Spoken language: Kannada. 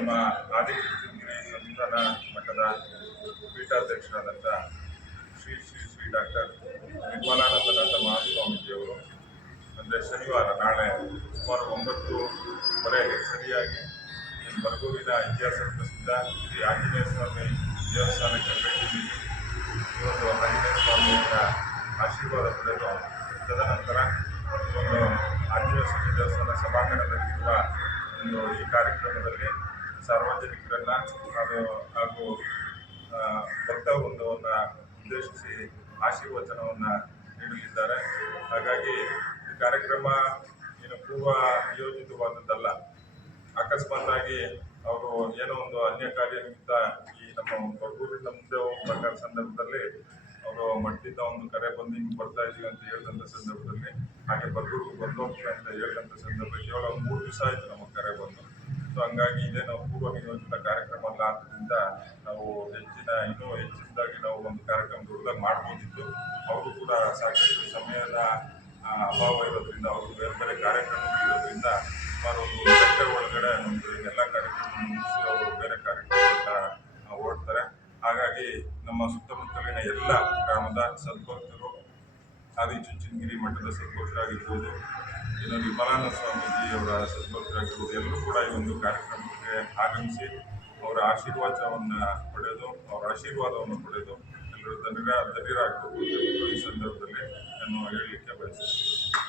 ನಮ್ಮ ಆದಿಚುಂಚನಗಿರಿ ಸಂಸ್ಥಾನ ಮಠದ ಪೀಠಾಧ್ಯಕ್ಷರಾದಂಥ ಶ್ರೀ ಶ್ರೀ ಶ್ರೀ ಡಾಕ್ಟರ್ ನಿರ್ಮಲಾನಂದನಾಥ ಮಹಾಸ್ವಾಮೀಜಿಯವರು ಅಂದರೆ ಶನಿವಾರ ನಾಳೆ ಸುಮಾರು 9:30 ಸರಿಯಾಗಿ ಬರಗೂರಿನ ಇತಿಹಾಸ ಪ್ರಸಿದ್ಧ ಶ್ರೀ ಆಂಜನೇಯ ಸ್ವಾಮಿ ದೇವಸ್ಥಾನಕ್ಕೆ ಭೇಟಿ ನೀಡಿ ಇವತ್ತು ಆಂಜನೇಯ ಸ್ವಾಮಿಯವರ ಆಶೀರ್ವಾದ ಪಡೆದು ತದನಂತರ ಒಂದು ಆಂಜನೇಯ ಸ್ವಾಮಿ ದೇವಸ್ಥಾನ ಸಭಾಂಗಣದಲ್ಲಿರುವ ಈ ಕಾರ್ಯಕ್ರಮದಲ್ಲಿ ಸಾರ್ವಜನಿಕರನ್ನ ಹಾಗೂ ಭಕ್ತವೃಂದವನ್ನು ಉದ್ದೇಶಿಸಿ ಆಶೀರ್ವಚನವನ್ನು ನೀಡಲಿದ್ದಾರೆ. ಹಾಗಾಗಿ ಈ ಕಾರ್ಯಕ್ರಮ ಏನು ಪೂರ್ವ ನಿಯೋಜಿತವಾದದ್ದಲ್ಲ. ಅಕಸ್ಮಾತ್ತಾಗಿ ಅವರು ಏನೋ ಒಂದು ಅನ್ಯ ಕಾರ್ಯ ನಿಮಿತ್ತ ಈ ನಮ್ಮ ಬರಗೂರಿನ ಮುಂದೆ ಹೋಗ್ಬೇಕಾದ ಸಂದರ್ಭದಲ್ಲಿ ಅವರು ಮಠದಿಂದ ಒಂದು ಕರೆ ಬಂದು ಹಿಂಗೆ ಬರ್ತಾ ಇದೀವಿ ಅಂತ ಹೇಳಿದಂಥ ಸಂದರ್ಭದಲ್ಲಿ, ಹಾಗೆ ಬರಗೂರಿಗೆ ಬಂದು ಹೋಗ್ತೀವಿ ಅಂತ ಹೇಳಿದಂಥ ಸಂದರ್ಭ ಕೇವಲ 3 ದಿವಸ ಆಯಿತು ನಮಗೆ ಕರೆ ಬಂದು. ಸೊ ಹಂಗಾಗಿ ಇದೇ ನಾವು ಪೂರ್ವ ನಿಯೋಜಿತ ಕಾರ್ಯಕ್ರಮ ಅಲ್ಲ, ಆದ್ದರಿಂದ ನಾವು ಇನ್ನೂ ಹೆಚ್ಚಿನದಾಗಿ ನಾವು ಒಂದು ಕಾರ್ಯಕ್ರಮ ದೊಡ್ಡದಾಗಿ ಮಾಡ್ಬೋದಿತ್ತು. ಅವರು ಕೂಡ ಸಾಕಷ್ಟು ಸಮಯದ ಅಭಾವ ಇರೋದ್ರಿಂದ ಅವರು ಬೇರೆ ಬೇರೆ ಕಾರ್ಯಕ್ರಮಗಳು ಇರೋದ್ರಿಂದ ಸುಮಾರು 1 ಗಂಟೆ ಒಳಗಡೆ ನಮ್ಮದು ಎಲ್ಲ ಕಾರ್ಯಕ್ರಮ ಮುಗಿಸಿ ಅವರು ಬೇರೆ ಕಾರ್ಯಕ್ರಮದಿಂದ ಹೊರಡ್ತಾರೆ. ಹಾಗಾಗಿ ನಮ್ಮ ಸುತ್ತಮುತ್ತಲಿನ ಎಲ್ಲ ಗ್ರಾಮದ ಸದ್ಭಕ್ತರು, ಆದಿಚುಂಚನಗಿರಿ ಮಠದ ಸದ್ಭಕ್ತರಾಗಿರ್ಬೋದು, ಇನ್ನು ನಿರ್ಮಲಾನಂದ ಸ್ವಾಮೀಜಿಯವರ ಸದ್ಭಕ್ತರಾಗಿರ್ಬೋದು, ಎಲ್ಲರೂ ಕೂಡ ಈ ಒಂದು ಕಾರ್ಯಕ್ರಮಕ್ಕೆ ಆಗಮಿಸಿ ಅವರ ಆಶೀರ್ವಾದವನ್ನು ಪಡೆದು ಎಲ್ಲರೂ ಧನ್ಯರಾಗಬೇಕು ಈ ಸಂದರ್ಭದಲ್ಲಿ ನಾನು ಹೇಳಲಿಕ್ಕೆ ಬಯಸುತ್ತೇನೆ.